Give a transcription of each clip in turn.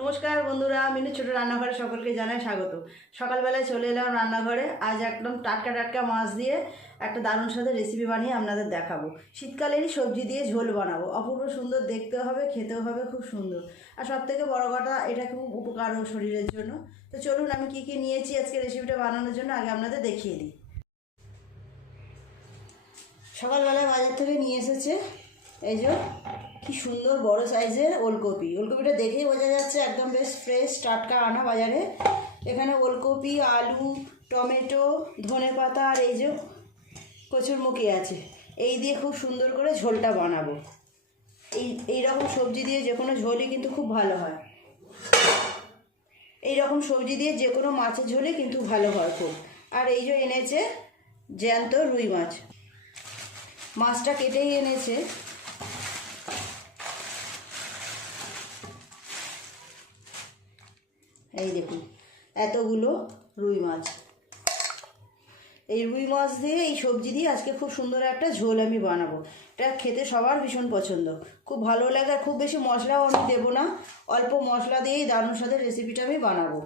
নমস্কার বন্ধুরা, মিনু ছোট রান্নাঘরে সকলকে জানাই স্বাগত। সকালবেলায় চলে এলাম রান্নাঘরে। আজ একদম টাটকা টাটকা মাছ দিয়ে একটা দারুণ স্বাদের রেসিপি বানিয়ে আপনাদের দেখাবো। শীতকালেরই সবজি দিয়ে ঝোল বানাবো। অপূর্ব সুন্দর দেখতে হবে, খেতেও হবে খুব সুন্দর। আর সব থেকে বড় কথা, এটা খুব উপকার ও শরীরের জন্য। তো চলুন আমি কী কী নিয়েছি আজকে রেসিপিটা বানানোর জন্য আগে আপনাদের দেখিয়ে দিই। সকালবেলায় বাজার থেকে নিয়ে এসেছে এই যে কি সুন্দর বড় সাইজের ওলকপি। ওলকপিটা দেখেই বোঝা যাচ্ছে একদম বেশ ফ্রেশ টাটকা আনা বাজারে। এখানে ওলকপি, আলু, টমেটো, ধনেপাতা আর এই যে কচুরমুখী আছে। এই দিয়ে খুব সুন্দর করে ঝোলটা বানাবো। এই রকম সবজি দিয়ে যে কোনো ঝোলই কিন্তু খুব ভালো হয়। এই রকম সবজি দিয়ে যে কোনো মাছের ঝোলই কিন্তু ভালো হয় খুব। আর এই যে এনেছে জ্যান্ত রুই মাছ। মাছটা কেটেই এনেছে। এই দেখুন এতগুলো রুই মাছ। এই রুই মাছ দিয়ে এই সবজি দিয়ে আজকে খুব সুন্দর একটা ঝোল আমি বানাবো। এটা খেতে সবার ভীষণ পছন্দ, খুব ভালো লাগে। আর খুব বেশি মশলাও আমি দেবো না, অল্প মশলা দিয়েই দারুণ স্বাদের রেসিপিটা আমি বানাবো।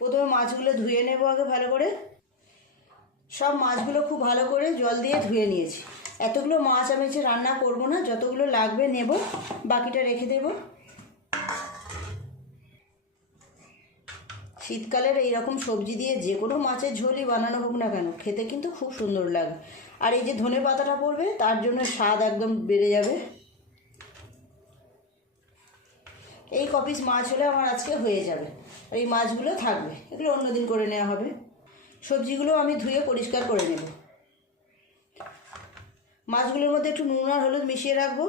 প্রথমে মাছগুলো ধুয়ে নেব আগে ভালো করে। সব মাছগুলো খুব ভালো করে জল দিয়ে ধুয়ে নিয়েছি। এতগুলো মাছ আমি রান্না করব না, যতগুলো লাগবে নেব, বাকিটা রেখে দেবো। শীতকালের এইরকম সবজি দিয়ে যে কোনো মাছের ঝোলই বানানো হোক না কেন, খেতে কিন্তু খুব সুন্দর লাগে। আর এই যে ধনে পাতাটা পড়বে, তার জন্য স্বাদ একদম বেড়ে যাবে। এই কপিস মাছ হলে আমার আজকে হয়ে যাবে। এই মাছগুলো থাকবে, এগুলো অন্যদিন করে নেওয়া হবে। সবজিগুলো আমি ধুয়ে পরিষ্কার করে নেব। মাছগুলোর মধ্যে একটু নুন আর হলুদ মিশিয়ে রাখবো।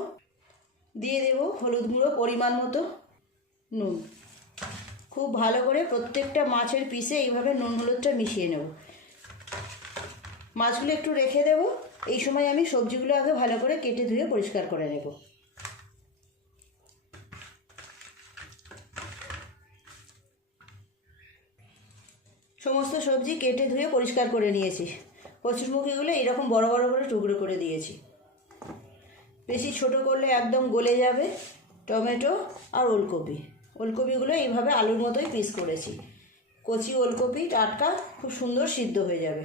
দিয়ে দেব হলুদ গুঁড়ো পরিমাণ মতো, নুন। খুব ভালো করে প্রত্যেকটা মাছের পিসে এইভাবে নুন হলুদটা মিশিয়ে নেব। মাছগুলো একটু রেখে দেব। এই সময় আমি সবজিগুলো আগে ভালো করে কেটে ধুয়ে পরিষ্কার করে নেব। সমস্ত সবজি কেটে ধুয়ে পরিষ্কার করে নিয়েছি। কচুরমুখীগুলো এইরকম বড় বড় করে টুকরো করে দিয়েছি। বেশি ছোট করলে একদম গলে যাবে। টমেটো আর ওলকপিগুলো এইভাবে আলুর মতোই পিস করেছি। কচি ওলকপি টাটকা, খুব সুন্দর সিদ্ধ হয়ে যাবে।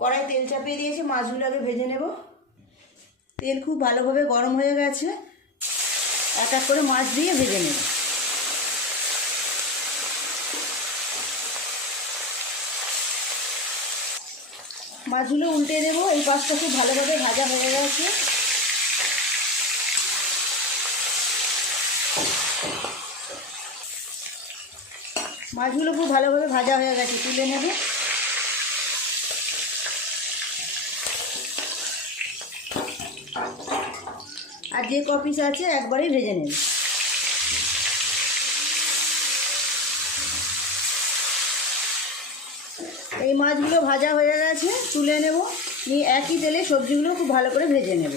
কড়াই তেল চাপিয়ে দিয়েছি, মাছগুলো আগে ভেজে নেব। তেল খুব ভালোভাবে গরম হয়ে গেছে, এক এক করে মাছ দিয়ে ভেজে নেব। মাছগুলো উল্টে দেব। এই পাশটা খুব ভালোভাবে ভাজা হয়ে গেছে। মাছগুলো খুব ভালোভাবে ভাজা হয়ে গেছে, তুলে নেব। আর যে কপিস আছে একবারই ভেজে নেব। এই মাছগুলো ভাজা হয়ে গেছে, তুলে নেব। নিয়ে একই তেলে সবজিগুলো খুব ভালো করে ভেজে নেব।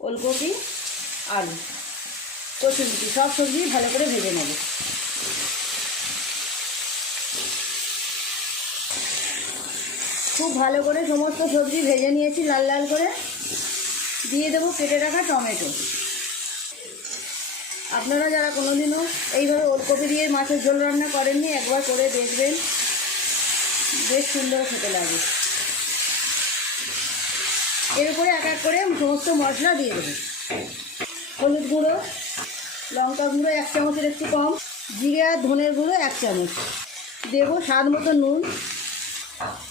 ওলকপি, আলু, কচুরমুখী সব সবজি ভালো করে ভেজে নেব। খুব ভালো করে সমস্ত সবজি ভেজে নিয়েছি লাল লাল করে। দিয়ে দেবো কেটে রাখা টমেটো। আপনারা যারা কোনোদিনও এইভাবে ওলকপি দিয়ে মাছের ঝোল রান্না করেননি, একবার করে দেখবেন, বেশ সুন্দর খেতে লাগে। এর উপরে এক এক করে সমস্ত মশলা দিয়ে দেবো। হলুদ গুঁড়ো, লঙ্কা গুঁড়ো 1 চামচের একটু কম, জিরে আর ধনের গুঁড়ো 1 চামচ দেবো, স্বাদ মতো নুন,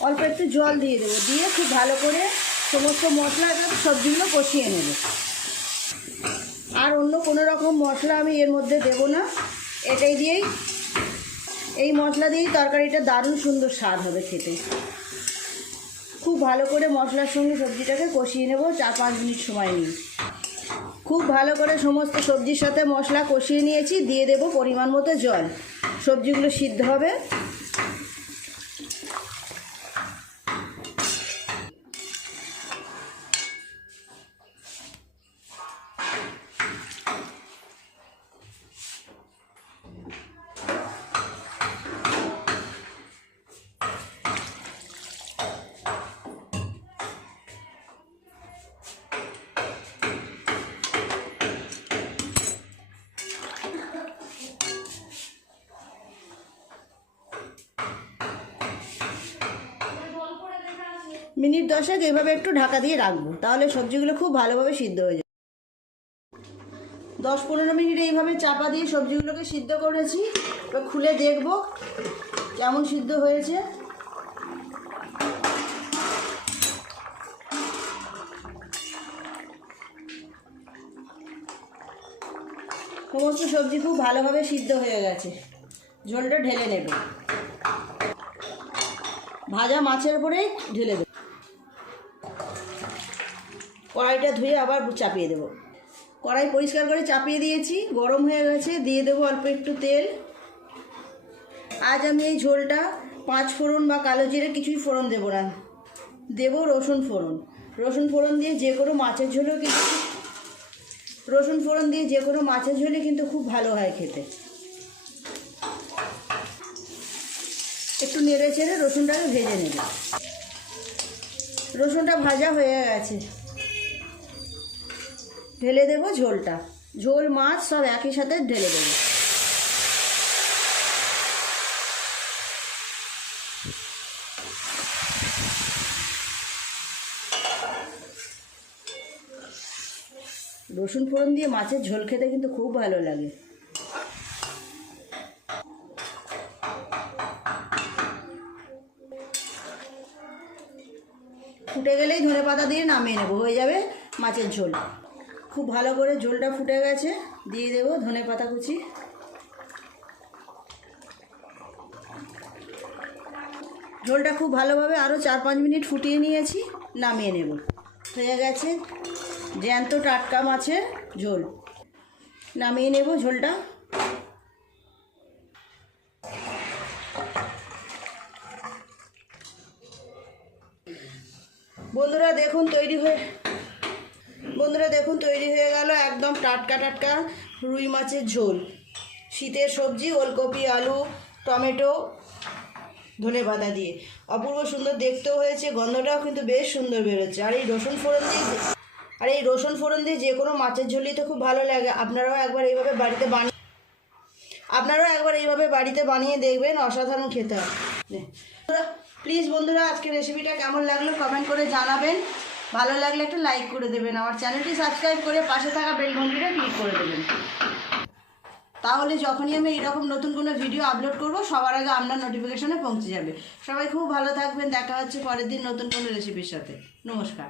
অল্প একটু জল দিয়ে দেবো। দিয়ে খুব ভালো করে সমস্ত মশলা সবজিগুলো কষিয়ে নেব। আর অন্য কোনো রকম মশলা আমি এর মধ্যে দেব না। এই মশলা দিয়েই তরকারিটা দারুণ সুন্দর স্বাদ হবে খেতে। খুব ভালো করে মশলার সঙ্গে সবজিটাকে কষিয়ে নেব 4-5 মিনিট সময় নিয়ে। খুব ভালো করে সমস্ত সবজির সাথে মশলা কষিয়ে নিয়েছি। দিয়ে দেব পরিমাণ মতো জল, সবজিগুলো সিদ্ধ হবে। মিনিট 10 এইভাবে একটু ঢাকা দিয়ে রাখবো, তাহলে সবজিগুলো খুব ভালোভাবে সিদ্ধ হয়ে যাবে। 10-15 মিনিট এইভাবে চাপা দিয়ে সবজিগুলোকে সিদ্ধ করেছি। এবার খুলে দেখব কেমন সিদ্ধ হয়েছে। সমস্ত সবজি খুব ভালোভাবে সিদ্ধ হয়ে গেছে। ঝোলটা ঢেলে নেব, ভাজা মাছের উপরেই ঢেলে দেব। কড়াইটা ধুয়ে আবার চাপিয়ে দেব। কড়াই পরিষ্কার করে চাপিয়ে দিয়েছি, গরম হয়ে গেছে। দিয়ে দেবো অল্প একটু তেল। আজ আমি এই ঝোলটা 5 ফোড়ন বা কালো জিরে কিছুই ফোড়ন দেবো না, দেবো রসুন ফোড়ন। রসুন ফোড়ন দিয়ে যে কোনো মাছের ঝোলও কিন্তু কিন্তু খুব ভালো হয় খেতে। একটু নেড়ে চেড়ে রসুনটাকে ভেজে নেব। রসুনটা ভাজা হয়ে গেছে, ঢেলে দেবো ঝোলটা। ঝোল মাছ সব একই সাথে ঢেলে দেবো। রসুন ফোড়ন দিয়ে মাছের ঝোল খেতে কিন্তু খুব ভালো লাগে। ফুটে গেলেই ধনেপাতা দিয়ে নামিয়ে নেব, হয়ে যাবে মাছের ঝোল। খুব ভালো করে ঝোলটা ফুটে গেছে, দিয়ে দেবো ধনেপাতা কুচি। ঝোলটা খুব ভালোভাবে আরও 4-5 মিনিট ফুটিয়ে নিয়েছি, নামিয়ে নেব। হয়ে গেছে জ্যান্ত টাটকা মাছের ঝোল। নামিয়ে নেব ঝোলটা। বন্ধুরা দেখুন তৈরি হয়ে গেল একদম টাটকা টাটকা রুই মাছের ঝোল। শীতের সবজি, ওলকপি, আলু, টমেটো, ধনেপাতা দিয়ে অপূর্ব সুন্দর দেখতেও হয়েছে, গন্ধটাও কিন্তু বেশ সুন্দর বেরোচ্ছে। আর এই রসুন ফোড়ন দিয়ে যে কোনো মাছের ঝোলই তো খুব ভালো লাগে। আপনারাও একবার এইভাবে বাড়িতে বানিয়ে দেখবেন, অসাধারণ খেতে হয়। প্লিজ বন্ধুরা, আজকের রেসিপিটা কেমন লাগলো কমেন্ট করে জানাবেন। ভালো লাগলে একটা লাইক করে দেবেন, আমার চ্যানেলটি সাবস্ক্রাইব করে পাশে থাকা বেল ঘন্টিটা ক্লিক করে দেবেন। তাহলে যখনই আমি এরকম নতুন কোনো ভিডিও আপলোড করব সবার আগে আপনার নোটিফিকেশনে পৌঁছে যাবে। সবাই খুব ভালো থাকবেন, দেখা হচ্ছে পরের দিন নতুন কোনো রেসিপির সাথে। নমস্কার।